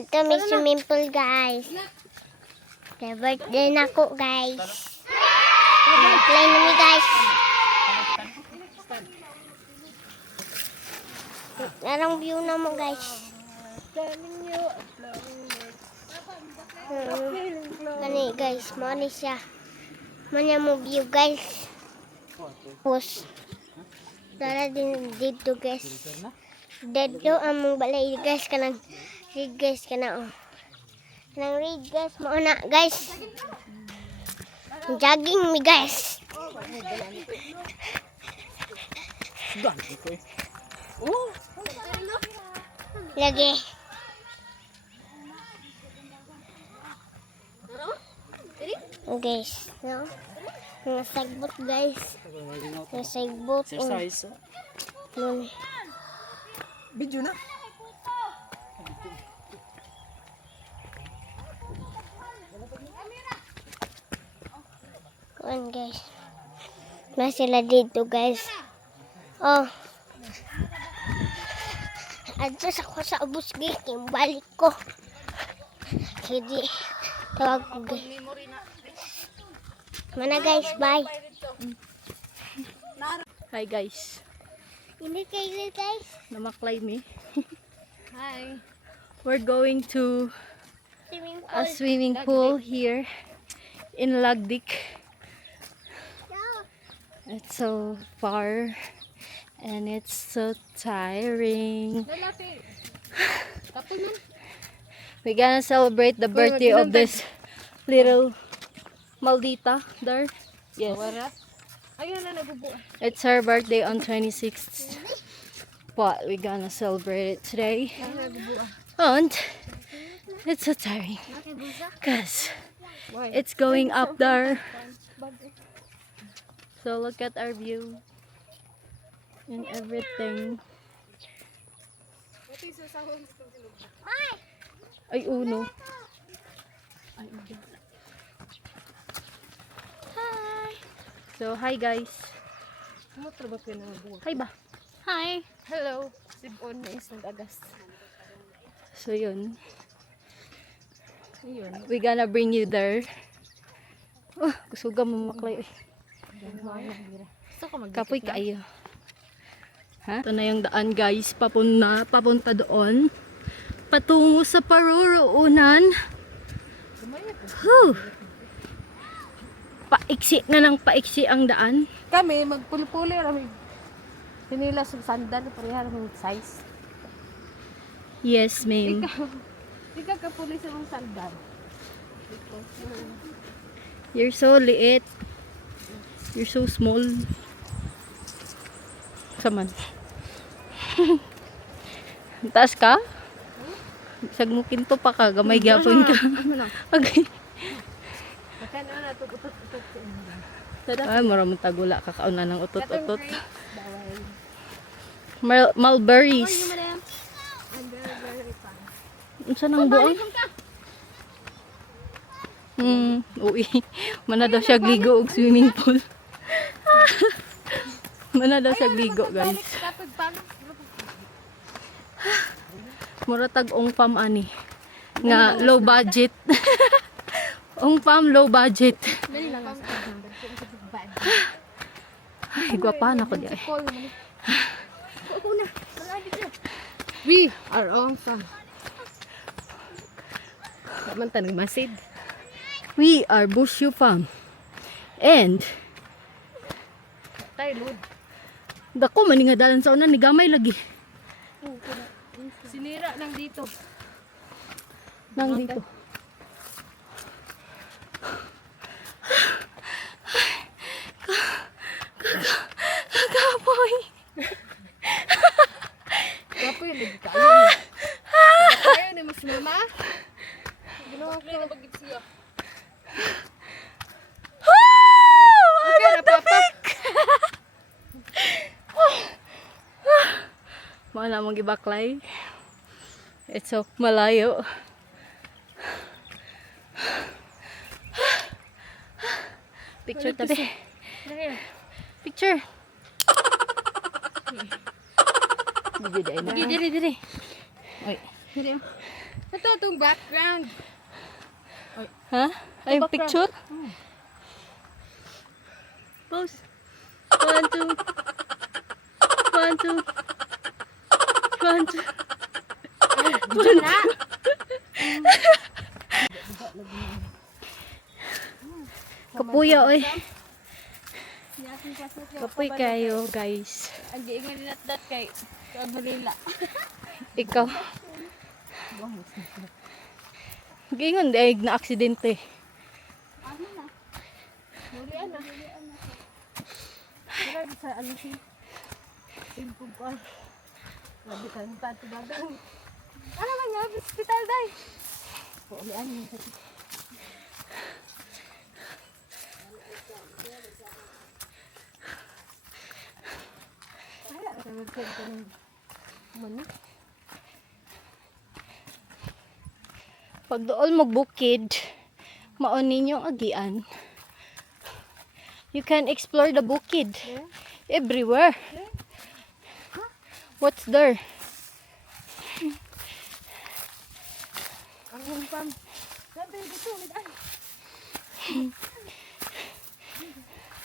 Ito may swimming pool, guys. Kaya birthday na ko, guys. Play namin, guys. Narang view na mo, guys. Gani, guys. Mani siya. Mani mo view, guys. Tapos, dara din dito, guys. Dito among balay, guys. Kanang read, guys. Kanang read, guys. Mauna, guys. Jogging mi, guys. Lagi. Guys, no? Nasagbot, guys. Nasagbot. Exercise. Video na. Kuan, guys. Na sila dito, guys. Oh. Adjust ako sa ubos, guys. Balik ko. Hindi. Tawag ko, guys. Mana, guys. Bye. Hi guys. Hindi kayo, guys. Namaklay me. Hi. We're going to Swimming pool. a swimming pool here in Lagdik. It's so far and it's so tiring. Lalaki. Kapon man. We're gonna celebrate the birthday of this little Maldita there. Yes. Wara. Ayun na nagubo. It's her birthday on 26th. But we're gonna celebrate it today. And it's so tiring. Because it's going up there. So look at our view and everything. Ay, uno. Hi. So, hi guys. Hi ba? Hi. Hello. Sibon na isang agas. So, yun. Ayun. We gonna bring you there. Oh, kusuga mo maklay. So ka mag Kapoy kayo. Ha? Ito na yung daan guys. Papunta doon. Patungo sa paruroonan. Whew. Paiksi na ng paiksi ang daan. Kami magpuli-puli rami. Hinila sa sandal pareha ng size. Yes, ma'am. Di ka kapuli sa mga sandal. You're so liit. You're so small. Saman. Taas ka? Isag mo kinto pa ka. Gamay gapon ka. Okay. Makana na to utot-utot sa inyo. Ay, maraming tagula. Kakauna ng utot-utot. Bawal. Mulberries. Madam. I'm very fine. Unsa nang buong? Uy. Mana daw siya gligo og swimming pool. Mana daw siya gligo, guys. Mura tag ong pam ani. Nga low budget. Ong pam low budget. Ay, gwapahan ako diya. We are on sa. Mantan masid. We are Bushu Farm. And Tay load. dako man nga dalan sa unan ni gamay lagi. Sinira nang dito. Nang dito. Kakapoy. Kapo yung lagi kayo. Kayo ni mas mama. Ginawa ko na bagit siya. Okay na papa. Mga namang gibaklay. It's so malayo. Picture tabi. Picture. Video dai na. Diri. Oy. Diri. Ito itong background. Ha? Ay, yung picture? Pose. 1, 2. 1, 2. 1, 2. Kapuya, oy. Kapuy kayo, guys. Ang giingon din at dat kay Manila. Ikaw. Gingon, daig na aksidente. Mulian na. Wala sa ano si Impog ko. Labi ka ng tato bago. Ano man nga, hospital day. Mulian mo sa Pag dool mo bukid, maon ninyong agian. You can explore the bukid. Everywhere. What's there? ang humpam. Sabi dito, midan.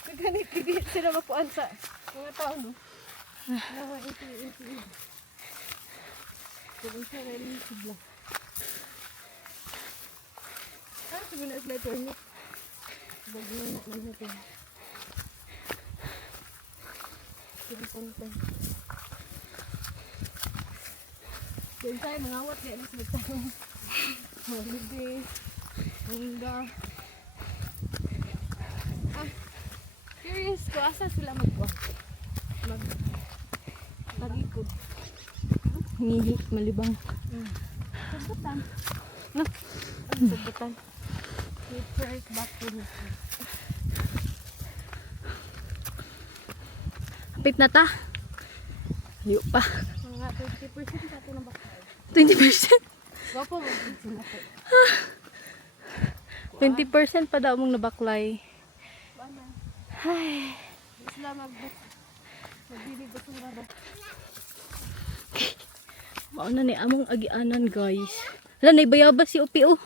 Kaganit kigit sila mapuan sa mga tao, no? Nawa, ito. Sabi siya na rin sigla. Sabi na sila ito, ini. Bagay na natin. Pintay. Pintay, mangawat niya na sila tayo. Holiday. Hangga. Curious ko, asa sila mag-ikod. Ngihi, malibang. Sagutan. No? Sagutan. Wait for it back to me. Pit na ta. Layo pa. Mga 20% sa ito ng bakay. 20%? Wapo mo sila po. 20% pa daw mong nabaklay. Bana. Ay. Sila magbilig ko sa rada. Mauna ni among agianan, guys. Hala, naibayabas si Upi, oh.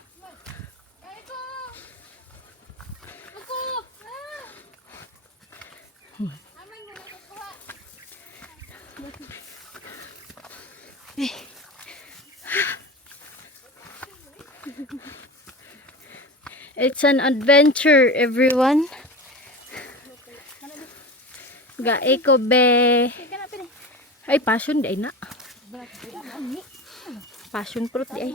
It's an adventure, everyone. Gae ko be. Ay, passion di ay na. Passion fruit di ay.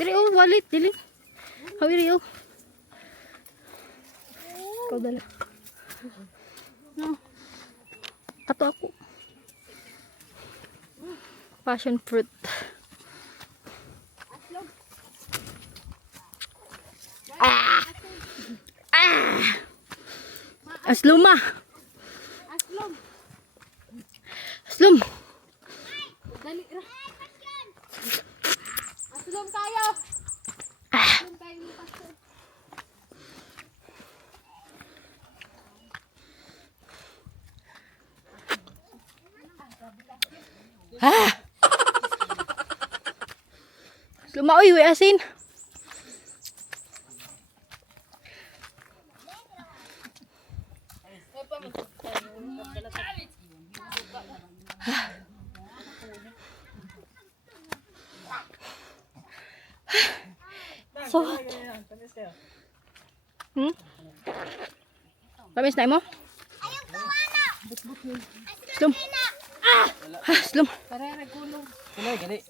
Dili oh, wallet dili. Hawiri oh. Kau dala. No. Kato ako. Passion fruit. Ah! Ah! Asluma. Aslom. Aslum. Dali ra. Aslom tayo. Aslom tayo ni pastor. Ah! Asluma, oy, way asin. So hot. Tamis na mo? Slum. Slum. Para nagkulong.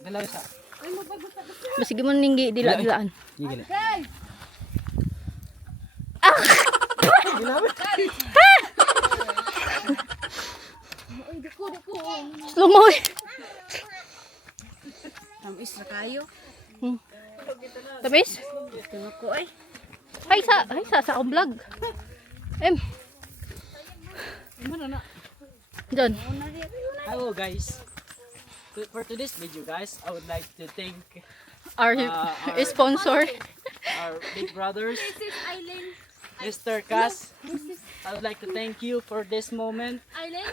Galaw sa. Ay mo bago sa. Masige mo ninggi dila-dilaan. Gila. Hey! Ay dako. Slum oy. Tamis ra kayo. Tamis? Tungo ko ay. Ay sa akong vlog. Ano na? John. Hello guys. For today's video guys, I would like to thank Our our sponsor. big brothers. This is Eileen. Mr. Cass, I would like to thank you for this moment. Island,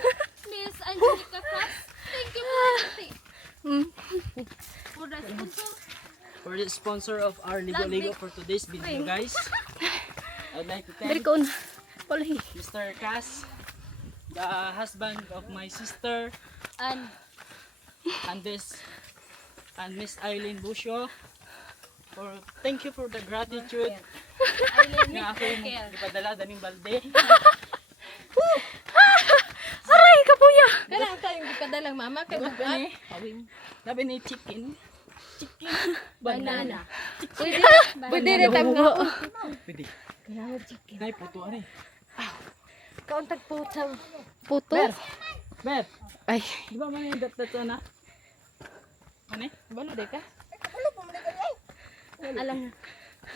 Miss Angelica Cass. Thank you for the sponsor. For the sponsor of our Ligo Ligo for today's video, guys. I would like to Dari thank ko na. Palahi. Mr. Cass, the husband of my sister, And and Miss Eileen Busio. Thank you for the gratitude na ako yung ipadala daming balde. Aray, kapuya! kaya ang tayong ikadalang mama kay Labi ni, labi ni chicken. banana. Pwede rin tayo nga. Pwede. Nay, puto ani. Kauntag po sa Puto? Bet, Ay, di ba man yung dat na? Ano? balo de ka. Alam,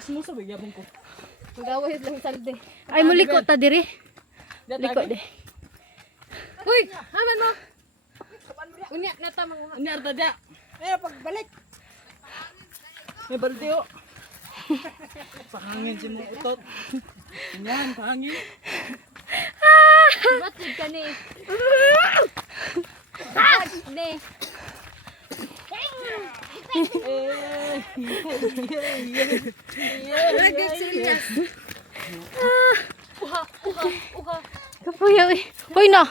Sumusabay yabong ko. magaway lang salde. ay muli ko ta diri. Dat Liko agi. de. Uy, haman mo. Unya na tamang Ano arta dia? Eh, pagbalik. May balde o. Pahangin si mo utot. Yan, pahangin. Ba't yun ka ni? Ni. Lagi serious. Uha. Kapuya, uy. Hoy na.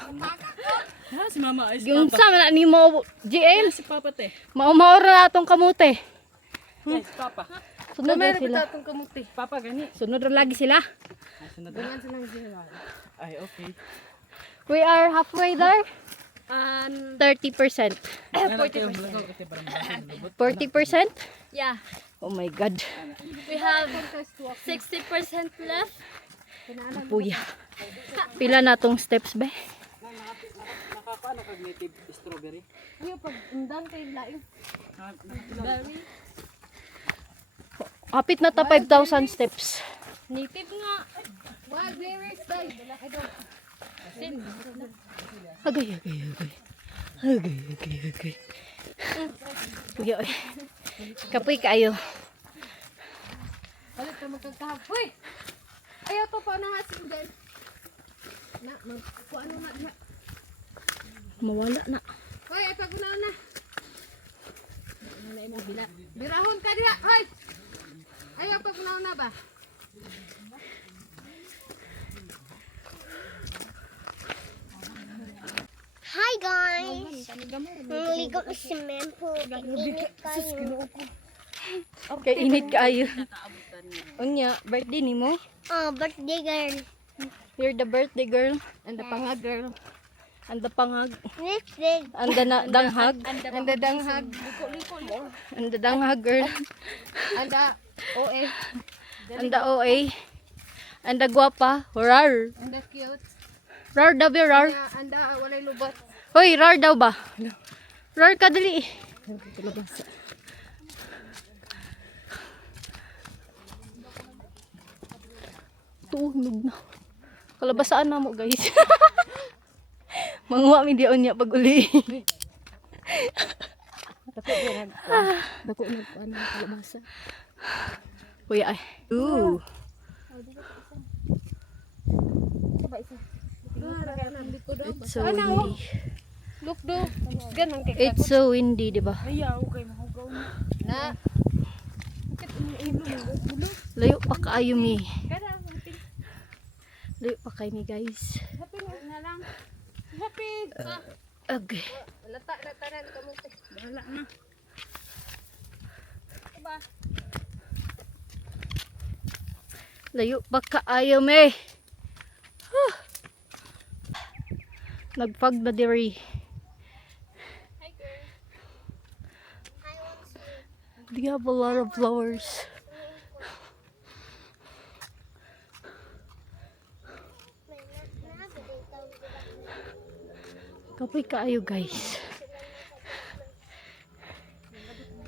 Ha, si mama ay si Yung papa. sa na ni mo GM. Si papa te. Maumaura na atong kamote. Yes, si papa. Sunod na Meron sila. kita itong kamuti. Papa gani. Sunod na lagi sila. Ay, sunod na. Ganyan silang ginawa. Ay, okay. We are halfway there. 30%. 40%. Mulagaw kasi parang basin lubot. 40%? Yeah. Oh my God. We have 60% left. Kapuya. Pila na tong steps ba? Nakakaano kag native strawberry? Ano pag undang kayo laing? Berry. Kapit na ta 5,000 steps. Native nga. Wild berries tayo. Agay, agay, agay. Agay, agay, agay. Puya, oy. Kapoy kayo. Balik ka magkakahap. Uy! Ayaw to pa na hasin din. Na, ano na. Mawala na. Hoy, ay pagunaw na. Birahon ka diha. Hoy! Ayaw pagunaw na ba? Hi guys! Naligo na si Mempo. Init kayo. Kay init kayo. Unya, birthday ni mo? Oh, birthday girl. You're the birthday girl. And the pangag girl. And the pangag. Next day. And the danghag. And the danghag. And the danghag girl. And the OA. And the OA. And the guwapa. Rar. And the cute. Rar daw ba, rar? And the walay lubat. Hoy, rar daw ba? Rar ka dali. Tunog na. Kalabasaan na mo guys. Manguha mi diyon niya pag uli. Dako na ano kalabasa. Kuya ay. Ooh. It's so windy. Look do. Ganang kay It's so windy, di ba? Ayaw kay mahugaw na. na. Layo pa kaayo mi. Layo pa kayo mi guys. Happy na lang. Happy. Okay. Lata na tanan kamuti. Bahala na. Ba. Layo pa kaayo mi. Nagpag na diri. Hi girl. They have a lot of flowers. Kapoy kaayo guys.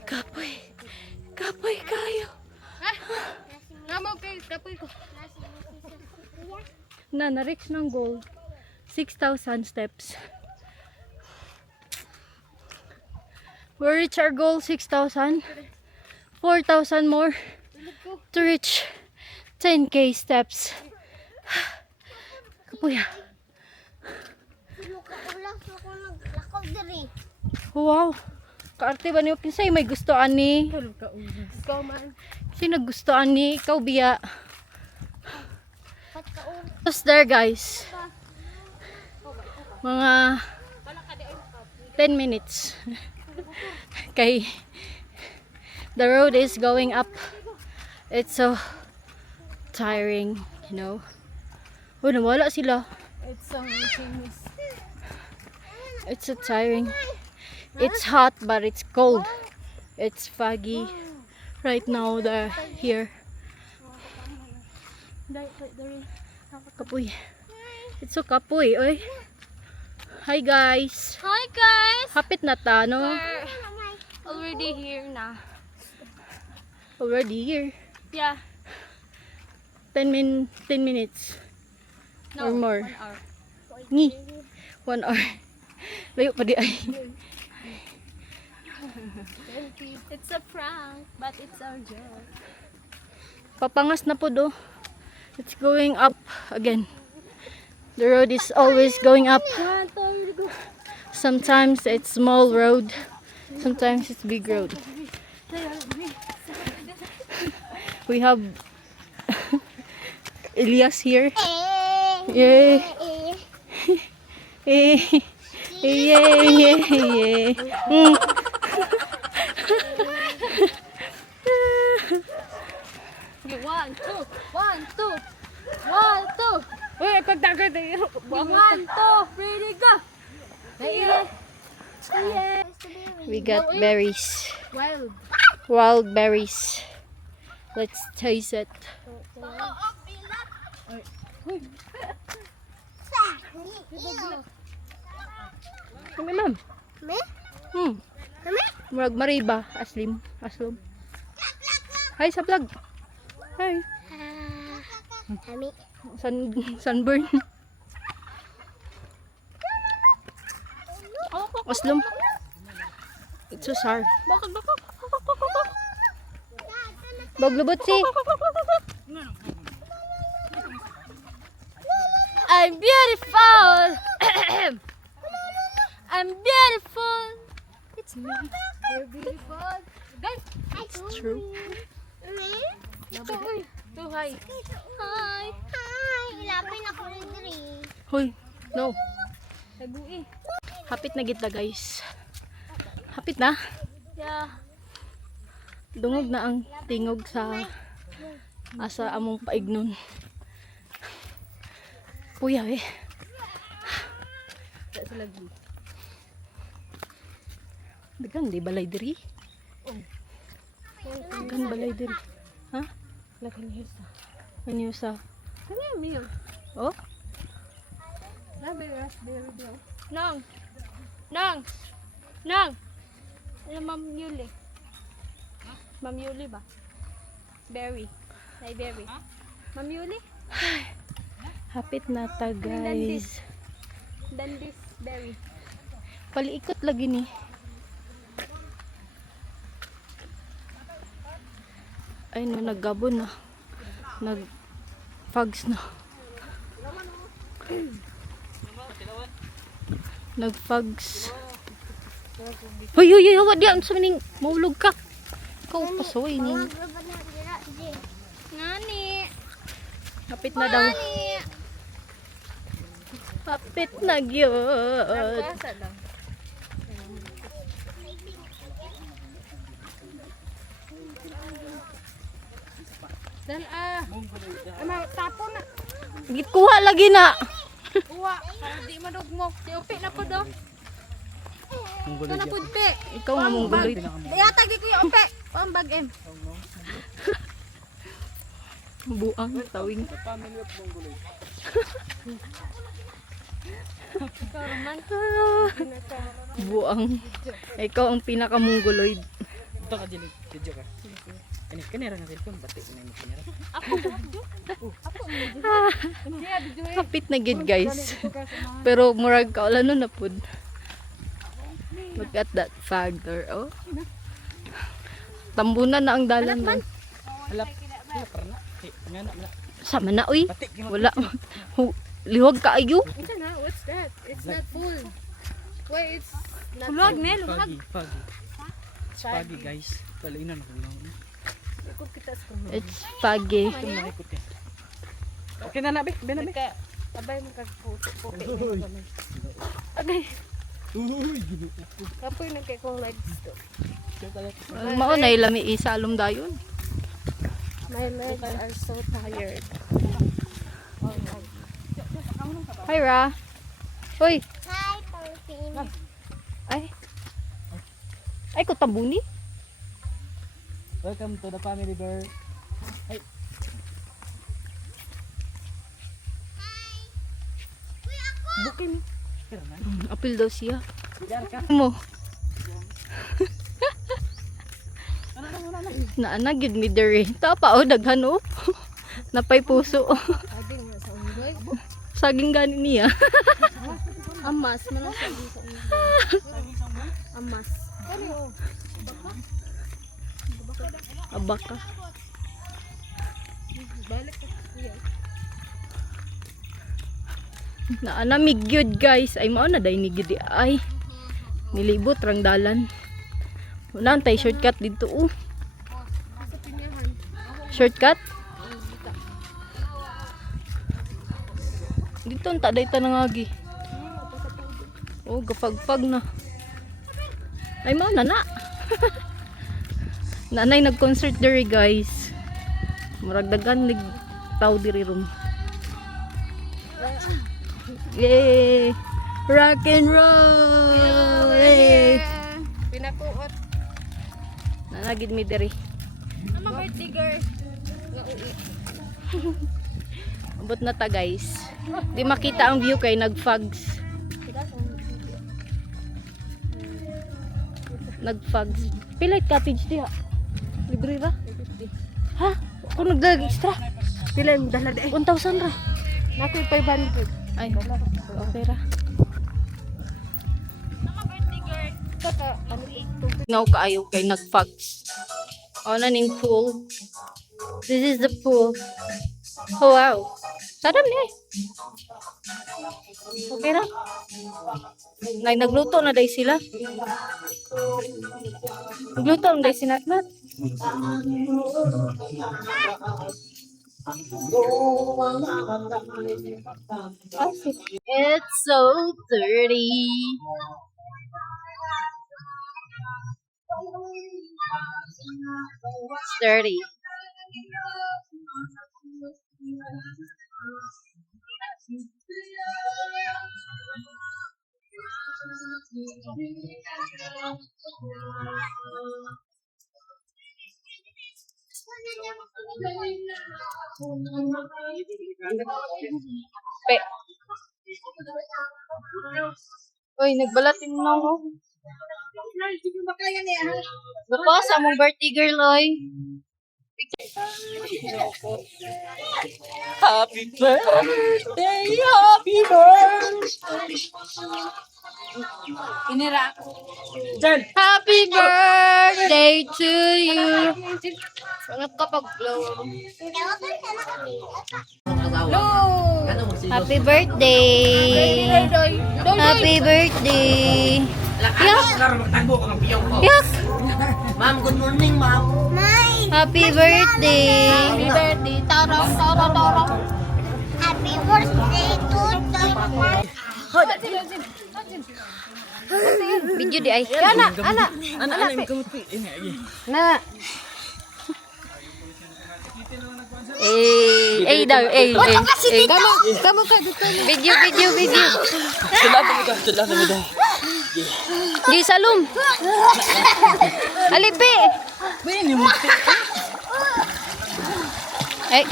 Kapoy. Kapoy kaayo. Namo kay kapoy ko. Na-reach ng goal. 6,000 steps. We reach our goal 6,000. 4,000 more to reach 10k steps. Kapuya. Ulang ako naglakaw diri. Wow. Kaarte ba niyo pinsay may gusto ani? Tulog ka ulos. Ikaw man. Sino gusto ani? Ikaw biya. Pat ka ulo. Just there guys. Mga 10 minutes. Kay the road is going up. It's so tiring, you know. Oh, nawala sila. It's so famous. It's so tiring. It's hot but it's cold. It's foggy. Right now they're here. Kapoy. It's so kapoy, oy. Hi guys. Hi guys! Hapit na ta, no? Already here na. Already here. Yeah. 10 minutes. Or more. 1 hour. Ni. 1 hour. Layo pa di ay. It's a prank, but it's our job. Papangas na po do. It's going up again. The road is always going up. Sometimes it's small road. Sometimes it's big road. We have Elias here. Yay. Yay. Yay. Yay. Okay, 1, 2, 1, 2, 1, 2. Uy, pagdagat eh. 1, 2, ready, go! Yeah. We got berries. Wild. Wild berries. Let's taste it. Kami ma'am. Me? Kami? Murag mariba. Aslom. Hi sa vlog. Hi. Kami. Sunburn. Aslom. It's so sour. Baglubot si. I'm beautiful. I'm beautiful. It's me. You're beautiful. Guys, It's true. too high. Hi. Hi. Ilapin ako rin diri. Hoy. No. Nagui. Hapit na kita guys. Hapit na. Yeah. Dungog na ang tingog sa asa among paignon. Puya eh. Sa lagi. Dagan di balay diri. Dagan balay diri. Ha? Laki ni Hesa. Ano sa? Ano yung meal? Oh? Raspberry daw. Nang! Ano Ma'am Yuli? Ma'am Yuli ba? Berry. Ay, berry. Ma'am Yuli? Hapit na ta guys. Dandis berry. Paliikot lagi ni. Ay no, naggabon na. Nag-fogs na. Nag-fogs. Hoy, hawa di ang sumining maulog ka. Ikaw pasoy ni. Ngani! Hapit na daw. Hapit na gyud. Nagkasa lang. Dan ama tapo na. Gikuha lagi na. Uwa, para di madugmok. Si Upi na po do. Ito na po Upi. Ikaw nga mong gulit. Yatag di Kuya Upi. Pang bag em. Buang tawing. Ikaw naman. Buang. Ikaw ang pinakamungguloid. Ito ka dili, video ka. Kanira na cellphone, bati ko na yung kanira. Hapit na gid guys. Pero murag kaulan no na pud. Look at that factor. Oh. Tambunan na ang dalan man. Alap, para na. Nga na. Sama na, uy. Pati, Wala. Liwag ka ayo. Ito na, what's that? It's not full. Wait, it's not Hulog, full. ne, Pagi, pagi. It's pagi, guys. Talainan ako lang. Ikot kita sa It's pagi. Tumakot ka. Okay na na, be. Be na, be. Kaya, abay mo kag-puti. Uy. Okay. Uy, ginuot ko. Kapoy na kay kong legs to. Mao na ilami isa alum dayon. My legs are so tired. Oh my. Hi, Ra. Uy. Hi, Pangpin. Ay. Ay, ko tabuni. Welcome to the family bear. Bukin. Kira na. Apil daw siya. Diyan ka. Mo. Ano? Naana gyud mi dere. Tapa o daghan o. Napay puso. Ading na sa unggoy. Saging gani niya. Amas, manang sabi sa unggoy. Amas. Ano yun? Abaka. Balik ka. Kuya. Naana mi gyud guys. Ay mao na day ni gyud ay. Nilibot rang dalan. Wala tay shortcut dito oh. Sa pinyahan. Shortcut? Dito ang taday tanangagi. Oh, gapagpag na. Ay, mao na na. Nanay nag-concert diri guys. Muragdagan nig tao diri ron. Yay! Rock and roll! Yay! Pinakuot. Nanagid mi diri. Ano birthday girl? Nga ui. Abot na ta guys. Di makita ang view kay nag-fogs. Nag-fogs. Pilay cottage diha. Libre ra. Ha? Kung nagdag extra. Pila yung dala de. 1,000 ra. Nako'y 500. Ay, okay ra. Kaka, ano ito? Ngaw kaayo kay nag-fogs. O na ning pool. This is the pool. Oh wow. Sarap ni. Okay ra. Nagluto na day sila. Nagluto na day sila. Nat. It's so dirty. It's dirty. Pe. Uy, nagbalatin na ako. Bako, sa mong birthday girl, oy. Happy birthday, happy birthday. Inira. Jan! Happy birthday to you. Sangat kapag blow. Happy birthday. Happy birthday. Yak. Yak. Ma'am, good morning, ma'am. Happy birthday. Happy birthday. Tarong, tarong, tarong. Happy birthday to Video di ay. Ana, ana. Ana, yung gamot po. Na. Daw, Kamu ka dito. Video. Tulan na mo daw. Di salum. Alipi. Pwede mo. Ay,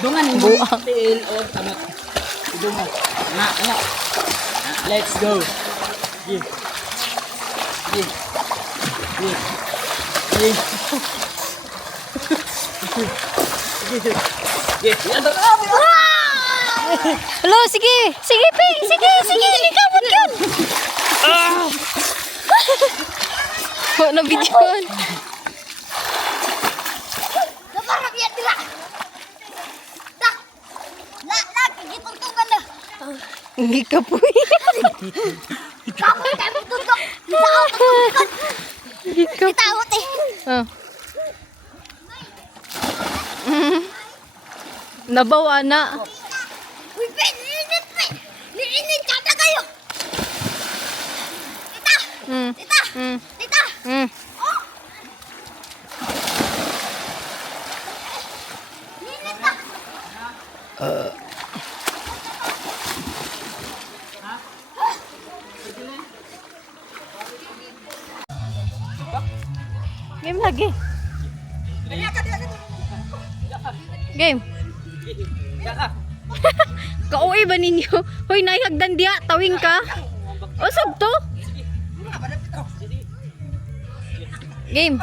Dungan mo. Tail or tamat. Dungan. Na. Let's go. Yeah. hello, sige. Sige, Pi. Sige. Likamot yun. Wala na video yun. Naparap yan nila. Hindi ka po. Hindi ka po. Tawot eh. Oh. Nabawa na. Uy, Ben, liinit, Ben. Liinit, kada kayo. Tita, Mm. tita, Mm. tita. Mm. Liinit na. Game lagi. Game. Kauwi ba ninyo? Hoy, naihagdan diya. Tawing ka. Usog to. Game.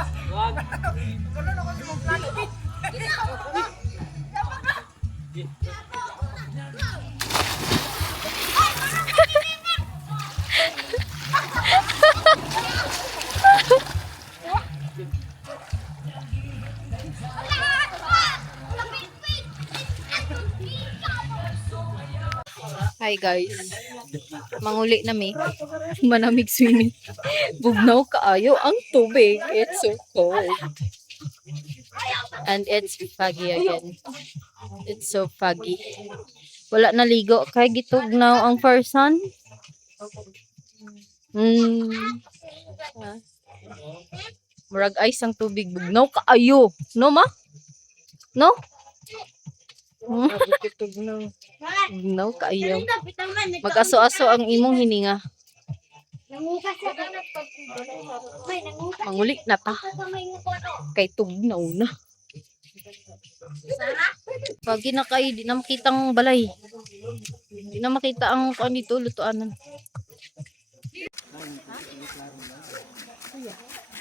Hi guys. Manguli na mi. Manamig swimming. Bugnaw kaayo ang tubig. It's so cold. And it's foggy again. It's so foggy. Wala naligo kay gitugnaw ang person. Murag ice ang tubig. Bugnaw kaayo. No ma? No? Bugnaw kaayo. Mag-aso-aso ang imong hininga. Nangukas sa kanat pag may nangukas. Manguli na ta. Kay tugnaw na. Pag ginakay, di na makitang balay. Di na makita ang kung dito, lutuanan.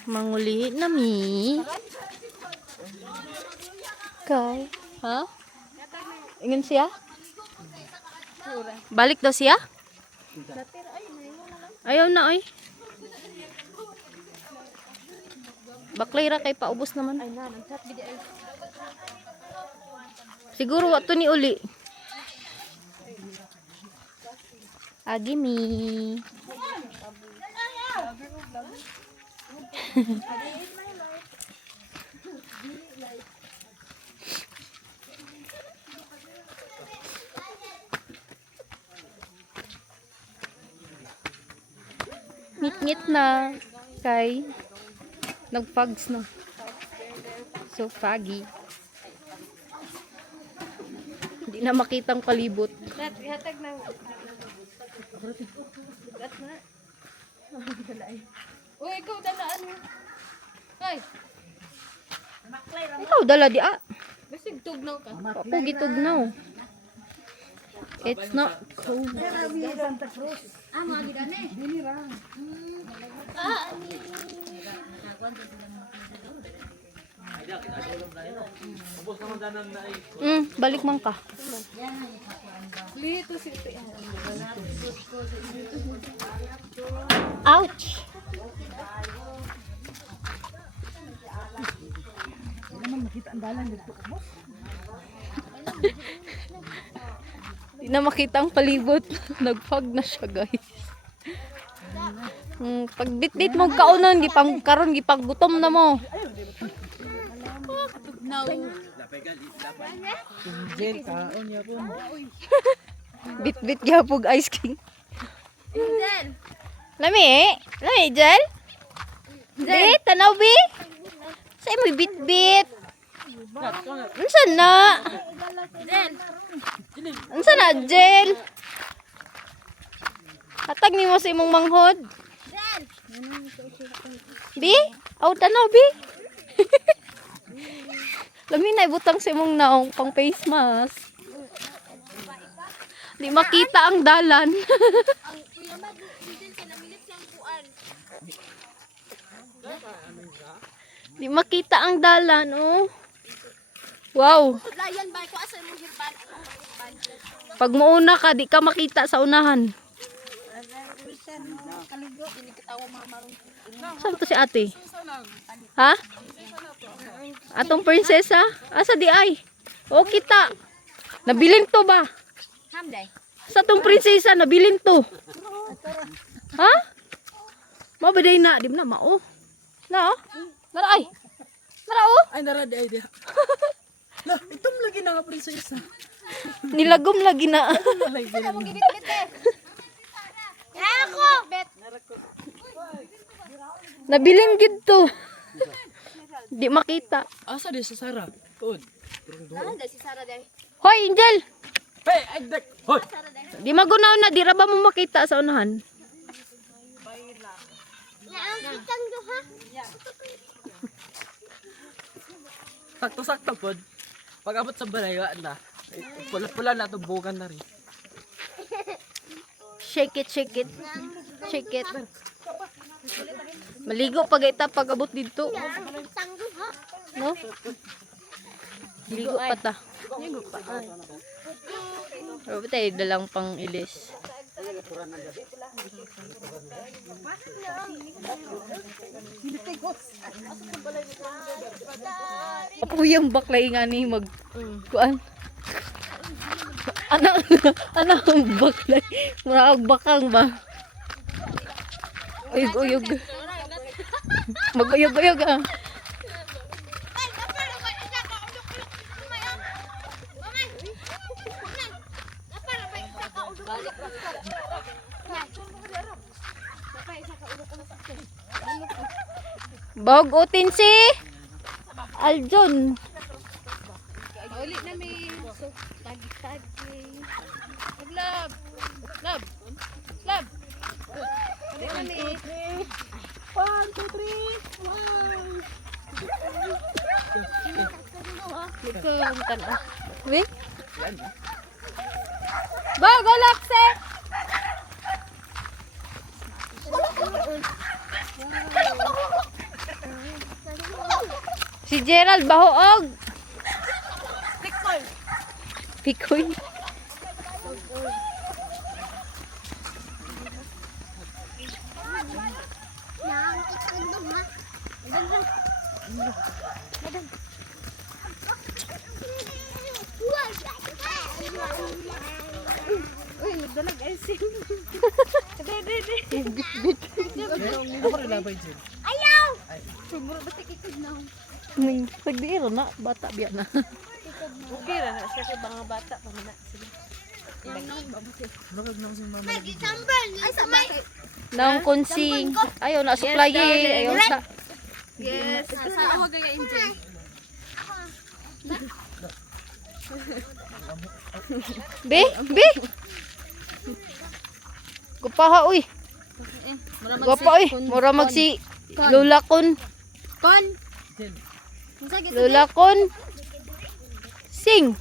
Manguli na mi. Kay. Ha? Ingin siya? Balik daw siya? Ayaw na ay. Baklay ra kay paubos naman. Siguro wato ni uli. Agi mi. Ngit-ngit na kay nagpags na. So foggy. Hindi na makitang palibot. Hatag na. Uy, ikaw dalaan mo. Ay, Ikaw dala di ah. basig tugnaw ka. Ako gitugnaw. It's not cold. Balik man ka. Lito si Ouch! Di na makita ang palibot. Nagfog na siya, guys. Pag dit-dit mo kaunon, gipang karon gipaggutom na mo. Bit-bit gyapog ice king. Lami, Jel? Di, tanaw bi? Sa mo bit-bit. Unsa na? Unsa na, Jel? Hatag ni mo sa imong manghod. Bi? Aw, tanaw, bi? Lami na ibutang sa imong naong pang face mask. Di makita ang dalan. Di makita ang dalan, oh. Wow. Pag mauna ka, di ka makita sa unahan. Saan to si ate? Ha? Atong prinsesa? Asa di ay? O kita. Nabilin to ba? Sa tong prinsesa nabilin to. Ha? Mabaday na, di na mao. Na oh. Nara ay. Nara oh. Ay, naradi idea. Lah, itong lagi na nga prinsesa. Nilagom lagi na. Ako! Nabilin gid to. Di makita. Asa di sa Sara? Tuod. Hoy, Angel. Hey, ay, dak. Hoy! Di magunaw na, di ra ba mo makita sa unahan? Naangkitang duha. Sakto-sakto pod. Pag abot sa balay, wala na. Pula-pula na itong bukan na rin. Shake it, shake it. Shake it. Maligo pag ita pag abot dito. Naangkitang duha. No? Ligo pa ta. Ligo pa. Pero ba tayo dalang pang ilis? Ako yung baklay nga ni mag... Kuan? Ano ang baklay? Marag bakang ba? Uyog-uyog. Mag-uyog-uyog ah. Bog utin si Aljon. Ulit na may so tagi-tagi. Love. Love. Love. Ulit na may 1, 2, 3. Ikaw tanaw. Wait. Bog Alakse. Si Gerald bahoog. Pikoy. Pikoy. Naangkitang duha. Uy, nagdalag icing. Ako rin labay dyan. Ayaw! Mura ba tikikid na? Pagdiiro na bata biya na. Okay ra na siya kay mga bata pa na. Sige. Magag na kasi mama. Nag-isambal. Ay, sa may... Nang konsing. Ayaw na supply ayaw sa. Yes. Kasi ako gaya enjoy. Be, be. Gupaha uy. Gupa uy. Mura magsi Lola kon. Kon. Lola kon. Sing.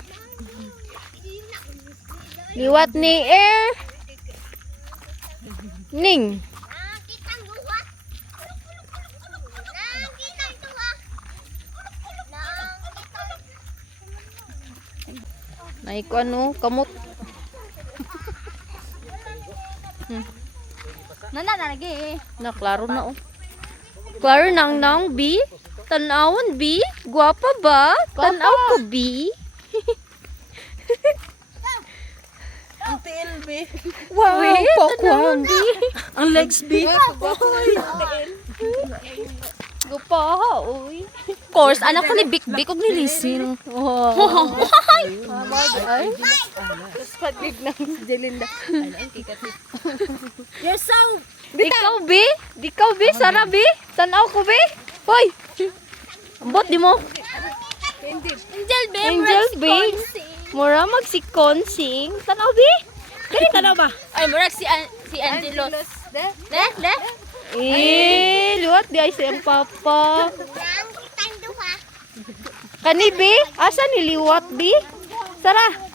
Liwat ni air. Ning. Naangkitang duha. Naangkitang duha. Naangkitang... Naiko ano, kamot. Nana lagi. Na klaro na oh. Klaro nang nang bi. Tanawon bi. Guwapa ba? Tanaw ko bi. Ang TLB. Wow, pokwang bi. Ang legs big. Gupaha uy. Of course, anak ko ni Bik Bik og ni Lisin. Wow. Ay. Pag-big ng Jelinda. Yes, so. Ikaw, Bi? Ikaw, Bi? Sara, Bi? Tanaw ko, Bi? Hoy! Ambot, di mo? Angel, babe. Angel, Bi? Mura magsikonsing. Tanaw, Bi? Kaya tanaw ba? Ay, murag si Angelos. De? Luwat di ay siyang papa. Naangkitang duha. Kani, Bi? Asa niliwat, Bi? Sara!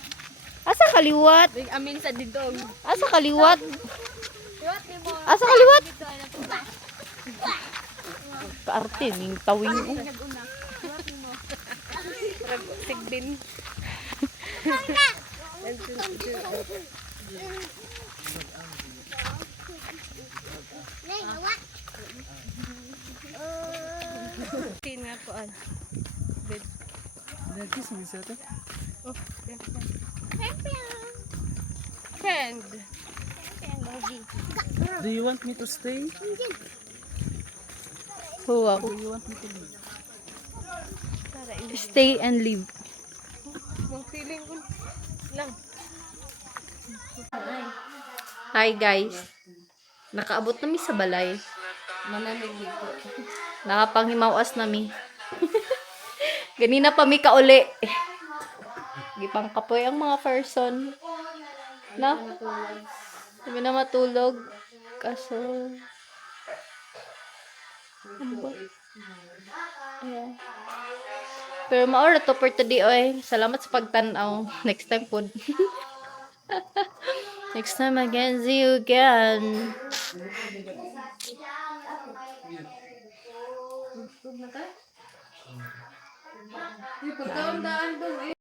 Asa kaliwat? Big amin sa didong. Asa kaliwat? Asa kaliwat? Kaarte, ning tawing ko. Sigbin. Nay, gawa. Tin nga ko an. Nagkis mo siya ito? friend. Do you want me to stay? Wow. Do you want me to leave? Stay and leave. Mang feeling ko lang. Hi guys. Nakaabot nami sa balay. Manamig dito. Nakapanghimawas nami. Ganina pa mi kauli. Gipang kapoy ang mga person. No? Hindi na matulog. Kaso... Ayan. Pero maura to for today, oy. Salamat sa pagtanaw. Next time po. Next time again. See you again. Pagkaon daan doon eh.